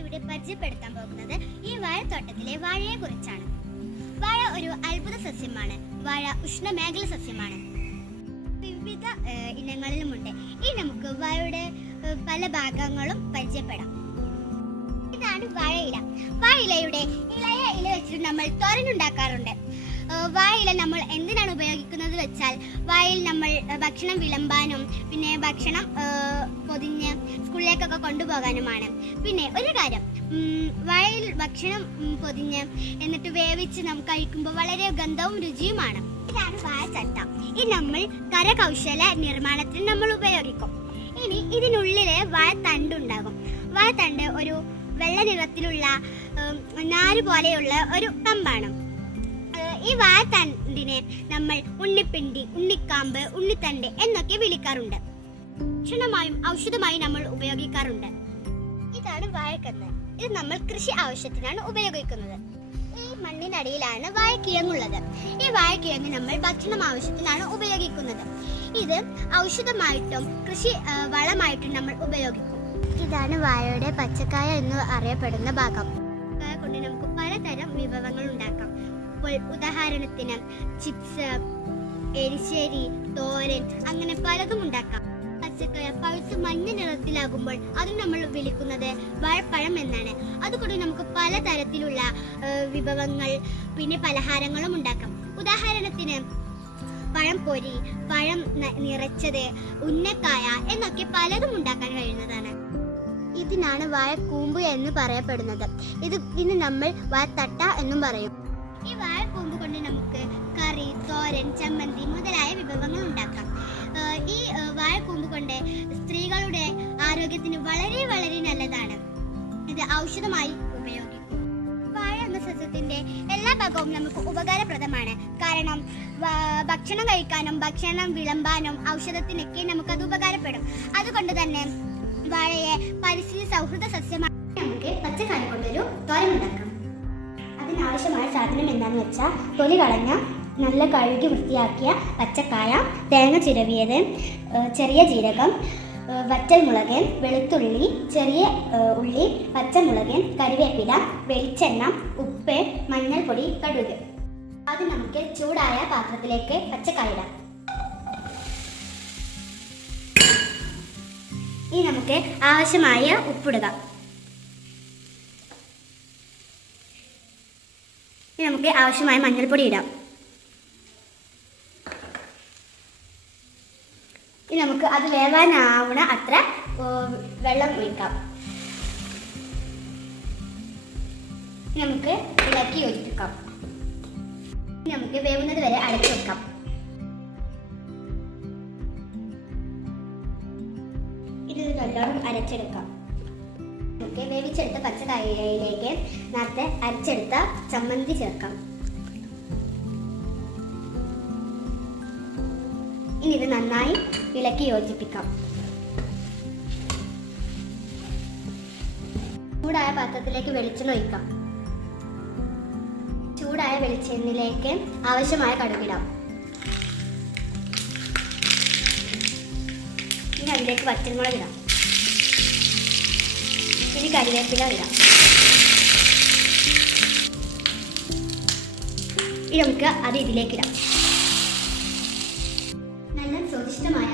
ഇവിടെ പരിചയപ്പെടുത്താൻ പോകുന്നത് ഈ വാഴത്തോട്ടത്തിലെ വാഴയെ കുറിച്ചാണ്. വാഴ ഒരു അത്ഭുത സസ്യമാണ്. വാഴ ഉഷ്ണമേഖല സസ്യമാണ്. വിവിധ ഇനങ്ങളിലുമുണ്ട്. ഇനി നമുക്ക് വാഴയുടെ പല ഭാഗങ്ങളും പരിചയപ്പെടാം. ഇതാണ് വാഴയില. വാഴയിലയുടെ ഇളയ ഇല വെച്ചിട്ട് നമ്മൾ തോരനുണ്ടാക്കാറുണ്ട്. വാഴയില നമ്മൾ എന്തിനാണ് ഉപയോഗിക്കുന്നത് വെച്ചാൽ, വാഴയിൽ നമ്മൾ ഭക്ഷണം വിളമ്പാനും പിന്നെ ഭക്ഷണം പൊതിഞ്ഞ് സ്കൂളിലേക്കൊക്കെ കൊണ്ടുപോകാനുമാണ്. പിന്നെ ഒരു കാര്യം, വാഴയിൽ ഭക്ഷണം പൊതിഞ്ഞ് എന്നിട്ട് വേവിച്ച് നമുക്ക് കഴിക്കുമ്പോൾ വളരെ ഗന്ധവും രുചിയുമാണ്. ഇതാണ് വാഴച്ചട്ട. ഇത് നമ്മൾ കരകൗശല നിർമ്മാണത്തിന് നമ്മൾ ഉപയോഗിക്കും. ഇനി ഇതിനുള്ളിലെ വാഴത്തണ്ടുണ്ടാകും. വാഴത്തണ്ട് ഒരു വെള്ള നിറത്തിലുള്ള നാര് പോലെയുള്ള ഒരു കമ്പാണ്. ഈ വാഴത്തണ്ടിനെ നമ്മൾ ഉണ്ണിപ്പിണ്ടി, ഉണ്ണിക്കാമ്പ്, ഉണ്ണിത്തണ്ട് എന്നൊക്കെ വിളിക്കാറുണ്ട്. ഭക്ഷണമായും ഔഷധമായും നമ്മൾ ഉപയോഗിക്കാറുണ്ട്. ഇതാണ് വാഴക്കന്ന്. ഇത് നമ്മൾ കൃഷി ആവശ്യത്തിനാണ് ഉപയോഗിക്കുന്നത്. ഈ മണ്ണിനടിയിലാണ് വാഴക്കിഴങ്ങുള്ളത്. ഈ വാഴക്കിഴങ്ങ് നമ്മൾ ഭക്ഷണം ആവശ്യത്തിനാണ് ഉപയോഗിക്കുന്നത്. ഇത് ഔഷധമായിട്ടും കൃഷി വളമായിട്ടും നമ്മൾ ഉപയോഗിക്കും. ഇതാണ് വാഴയുടെ പച്ചക്കായ എന്ന് അറിയപ്പെടുന്ന ഭാഗം. കായ കൊണ്ട് നമുക്ക് പലതരം വിഭവങ്ങൾ ഉണ്ടാക്കാം. ഉദാഹരണത്തിന് ചിപ്സ്, എരിശ്ശേരി, തോരൻ, അങ്ങനെ പലതും ഉണ്ടാക്കാം. പച്ചക്കായ പഴുത്ത് മഞ്ഞ നിറത്തിലാകുമ്പോൾ അത് നമ്മൾ വിളിക്കുന്നത് വാഴപ്പഴം എന്നാണ്. അതുകൊണ്ട് നമുക്ക് പലതരത്തിലുള്ള വിഭവങ്ങൾ പിന്നെ പലഹാരങ്ങളും ഉണ്ടാക്കാം. ഉദാഹരണത്തിന് പഴം പൊരി, പഴം നിറച്ചത്, ഉന്നക്കായ എന്നൊക്കെ പലതും ഉണ്ടാക്കാൻ കഴിയുന്നതാണ്. ഇതിനാണ് വാഴക്കൂമ്പ് എന്ന് പറയപ്പെടുന്നത്. ഇതിന് നമ്മൾ വാഴത്തട്ട എന്നും പറയും. ഈ വാഴക്കൂമ്പ് കൊണ്ട് നമുക്ക് കറി, തോരൻ, ചമ്മന്തി മുതലായ വിഭവങ്ങൾ ഉണ്ടാക്കാം. ഈ വാഴക്കൂമ്പ് കൊണ്ട് സ്ത്രീകളുടെ ആരോഗ്യത്തിന് വളരെ വളരെ നല്ലതാണ്. ഇത് ഔഷധമായി ഉപയോഗിക്കും. വാഴ എന്ന സസ്യത്തിന്റെ എല്ലാ ഭാഗവും നമുക്ക് ഉപകാരപ്രദമാണ്. കാരണം ഭക്ഷണം കഴിക്കാനും ഭക്ഷണം വിളമ്പാനും ഔഷധത്തിനൊക്കെ നമുക്കത് ഉപകാരപ്പെടും. അതുകൊണ്ട് തന്നെ വാഴയെ പരിസ്ഥിതി സൗഹൃദ സസ്യമാണ്. നമുക്ക് പച്ചക്കായ കൊണ്ടൊരു തോരൻ ഉണ്ടാക്കാം. അതിനാവശ്യമായ സാധനം എന്താണെന്ന് വെച്ചാൽ, തൊലി കളഞ്ഞ നല്ല കഴുകി വൃത്തിയാക്കിയ പച്ചക്കായ, തേങ്ങ ചിരവിയത്, ചെറിയ ജീരകം, വറ്റൽമുളക്, വെളുത്തുള്ളി, ചെറിയ ഉള്ളി, പച്ചമുളക്, കറിവേപ്പില, വെളിച്ചെണ്ണ, ഉപ്പ്, മഞ്ഞൾപ്പൊടി, കടുക്. അത് നമുക്ക് ചൂടായ പാത്രത്തിലേക്ക് പച്ചക്കായ ഇടാം. ഇനി നമുക്ക് ആവശ്യമായ ഉപ്പിടുക. ഇനി നമുക്ക് ആവശ്യമായ മഞ്ഞൾപ്പൊടി ഇടാം. ഇനി നമുക്ക് അത് വേവാനാവണ അത്ര വെള്ളം ഒഴിക്കാം. ഇനി നമുക്ക് ഇളക്കി യോജിപ്പിക്കാം. ഇനി നമുക്ക് വേവുന്നത് വരെ അടച്ചു വെക്കാം. ഇത് നല്ലോണം അരച്ചെടുക്കാം. നമുക്ക് വേവിച്ചെടുത്ത പച്ചക്കായയിലേക്ക് നേരത്തെ അരച്ചെടുത്ത ചമ്മന്തി ചേർക്കാം. ഇനി ഇത് നന്നായി ഇളക്കി യോജിപ്പിക്കാം. ചൂടായ പാത്രത്തിലേക്ക് വെളിച്ചെണ്ണ ഒഴിക്കാം. ചൂടായ വെളിച്ചെണ്ണയിലേക്ക് ആവശ്യമായ കടുകിടാം. ഇനി അതിലേക്ക് വറ്റൽമുളക് ഇടാം. ഇനി കറിവേപ്പില ഇടാം. ഇനി നമുക്ക് അത് ഇതിലേക്കിടാം. നല്ല സ്വാദിഷ്ടമായ